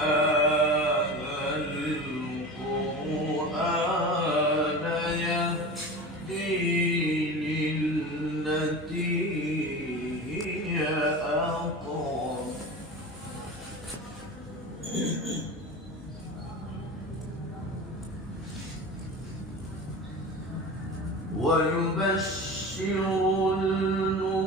هذا القرآن يهدي للتي هي أقوم ويبشر المؤمنين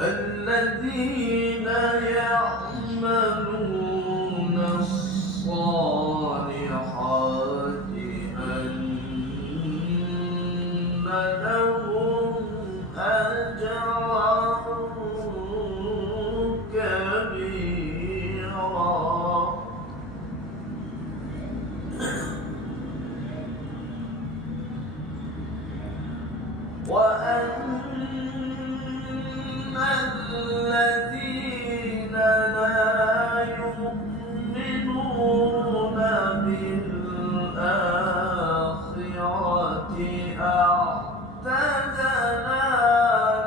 الذين يعملون الصالحات أن لهم أجرا كبيرا وأن الذين لا يؤمنون بالآخرة أعتدنا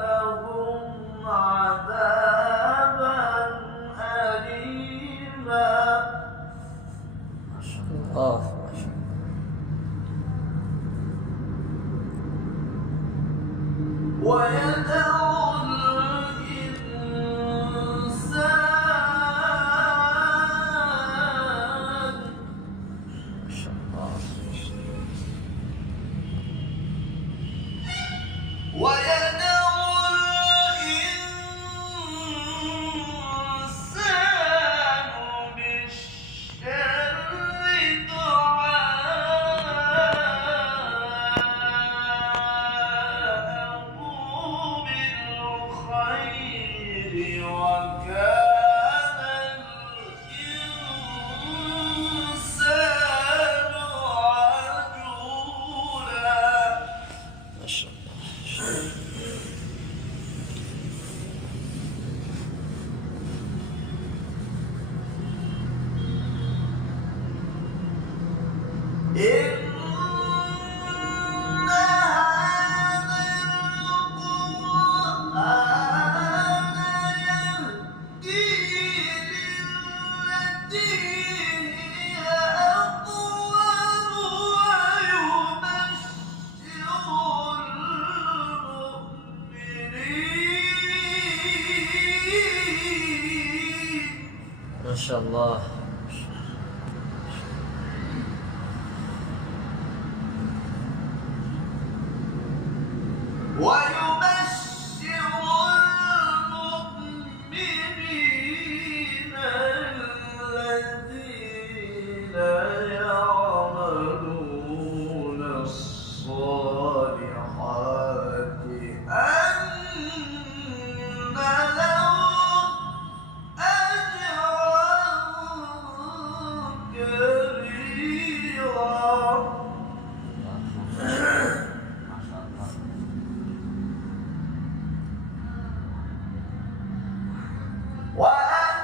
لهم عذابا أليما. ما شاء الله. ويدعو الإنسان بالشر دعاءه بالخير وكان الإنسان عجولا. ما شاء الله. إن هذا القرآن يهدي للتي هي أقوم ويبشر المؤمنين ما شاء الله. ويبشر المؤمنين الذين يعملون الصالحات أن لهم أجرا كبيرا. وأن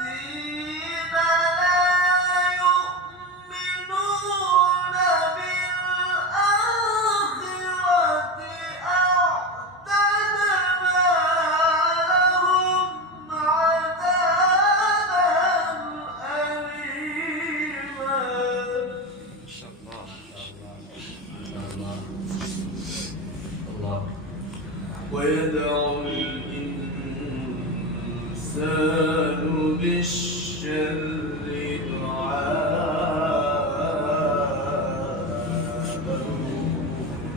الذين لا يؤمنون بالآخرة أعتدنا لهم عذابا أليما. ما شاء الله. الله. ويدعو الإنسان بالشر دعاءه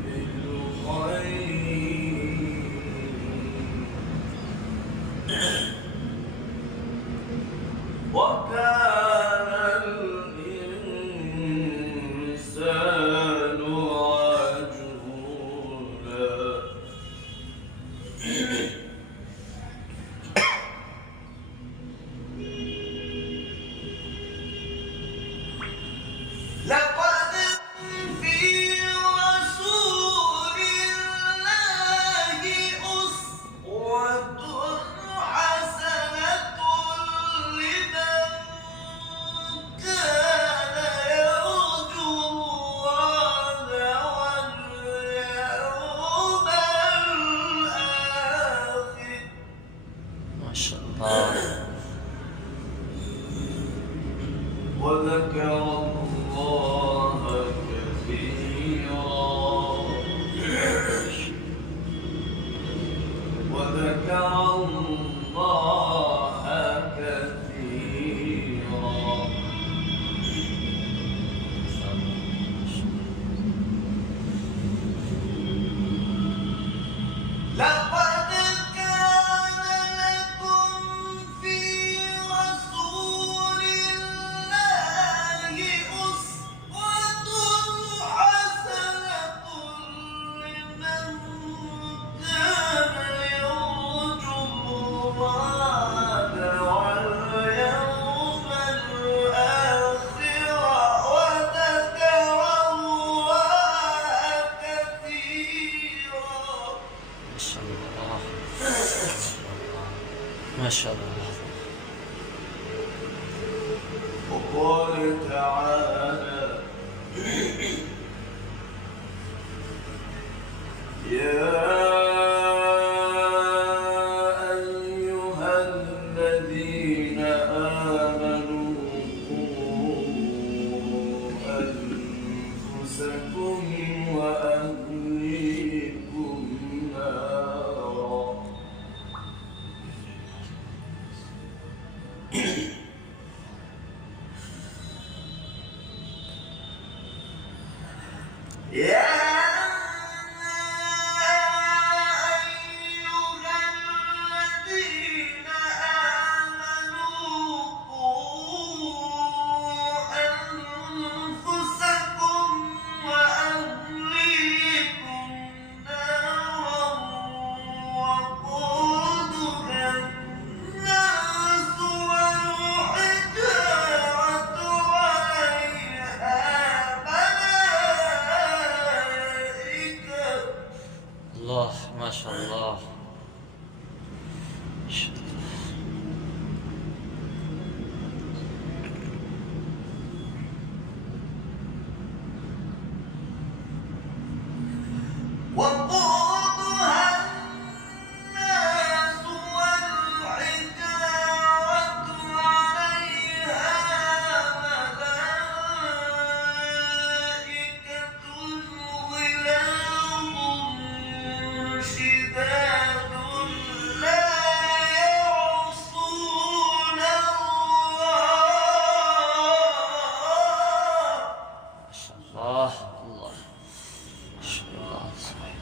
بالخير وكان الإنسان عجولا. وذكر الله كثيرا وذكر الله كثيرا لقد كان لكم في رسول الله أسوة حسنة لمن كان يرجو الله واليوم الآخر وذكر الله كثيرا. ما شاء الله. وقال تعالى يا أيها الذين آمنوا قوا أنفسكم وأهليكم نارا. يا أيها الذين آمنوا قوا أنفسكم وأهليكم نارا وقودها الناس والحجارة عليها ملائكة. الله ما شاء الله. ما شاء الله. وقودها الناس والحجارة عليها ملائكة غلاظ شداد لا يعصون الله. ما شاء الله. الله ما شاء الله. صحيح.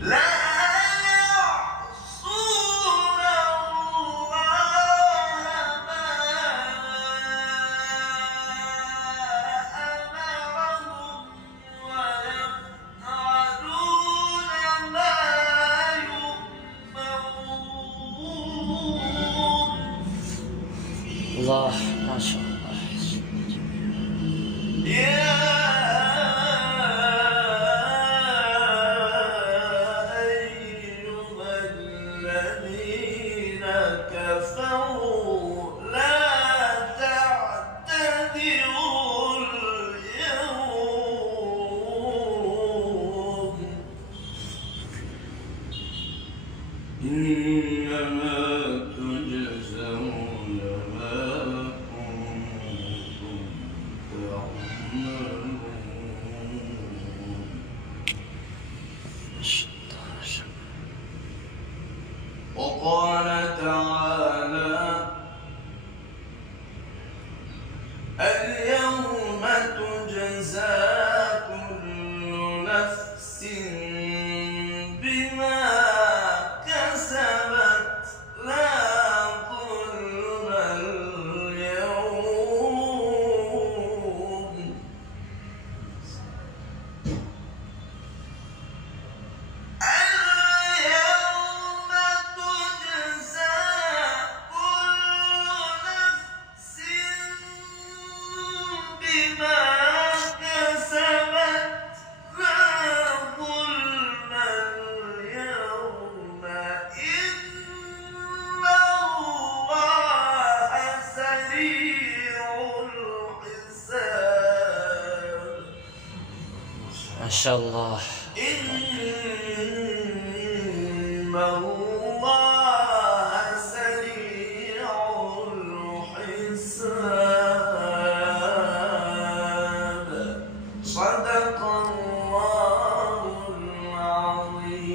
لا يعصون الله ما أمرهم ويفعلون ما يؤمرون. الله ما شاء الله. يا أيها الذين كفروا لا تعتذروا اليوم إنما تجزون ما كنتم تعملون. ما شاء الله. ما شاء الله. وقال تعالى اليوم تجزى كل نفس بما كسبت لا ظلم اليوم. اليوم تجزى كل نفس بما كسبت لا ظلم اليوم إن الله سريع الحساب. ما شاء الله. إن الله سريع الحساب صدق الله العظيم.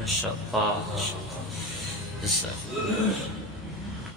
ما شاء الله ما شاء الله. جزاك الله.